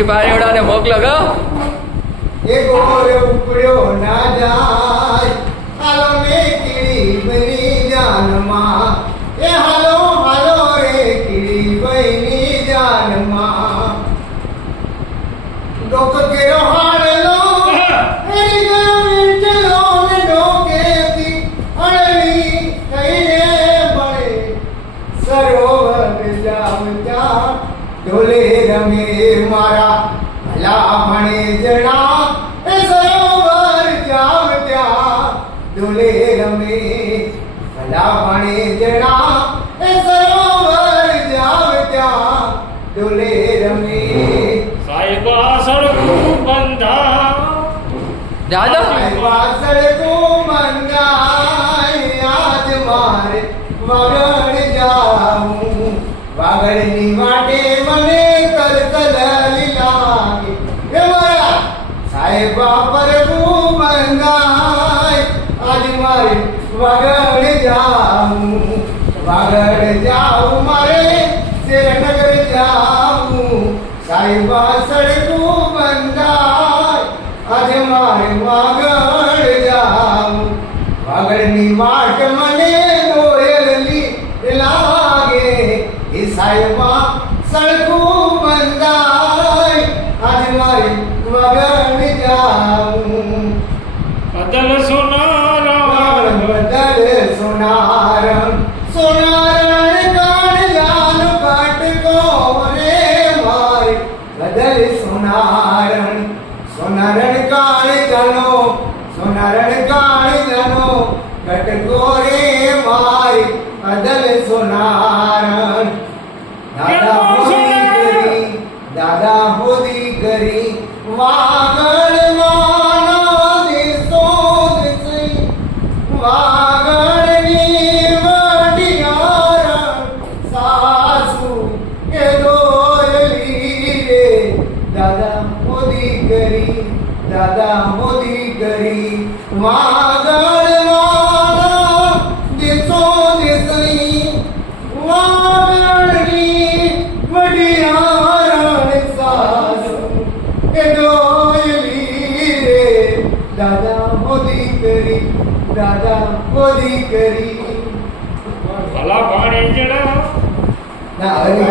મુખી બારેવડાને મોકલો ગો એ ગોર ઉપડ્યો ના જાય હાલો ને કીડી બની જાનમાં એ હાલો હાલો રે કીડી બની જાનમાં ડોક કેરો હાડલો એની ગરમી ચલો ને ડોકેથી અડવી થઈને મળે સરોવર જામ ત્યાં ઢોલે રમે મારા ભલા ભણે જણા એ સરોવર જામ ત્યાં ઢોલે રમે ભલા ભણે જણા એ સરોવર જામ ત્યાં ઢોલે રમે સાહેબા સડકું બંધા દાદા વાસળ તું મંગાય આજ મારે વાગડ જાઉં વાગડની વાટે મને તલતલ લાગે એ મારા સાહેબા પરવું મંગાય આજ મારે વાગડ જાઉં મારે શ્રીનગર જાઉં સાહેબા સડકું બંધાય આજે મારે વાગડ જાઉં વાગડની વાટ મને દોરેલી લાગે એ સાહેબા સડકું બંધાય આજે મારે વાગડ જાઉં બદલ સોનારા બદલ સોનારમ સોનારણ કાણ જાન કાટકો રે મારે બદલ સોનારણ સોનારણ કાણ જાનો કટકો રે મારે બદલ સોનારણ દાદા હોદી કરી વાગડ માના દેશો દેસઈ વાગડની વડિયારણ સાસુ કે દોયલી રે દાદા મોદી કરી વાગડ માના દેશો દેસઈ વાગડની વડિયારણ સાસુ કે દોયલી રે દાદા મોદી કરી ભલા ભાણે જણા ના હવે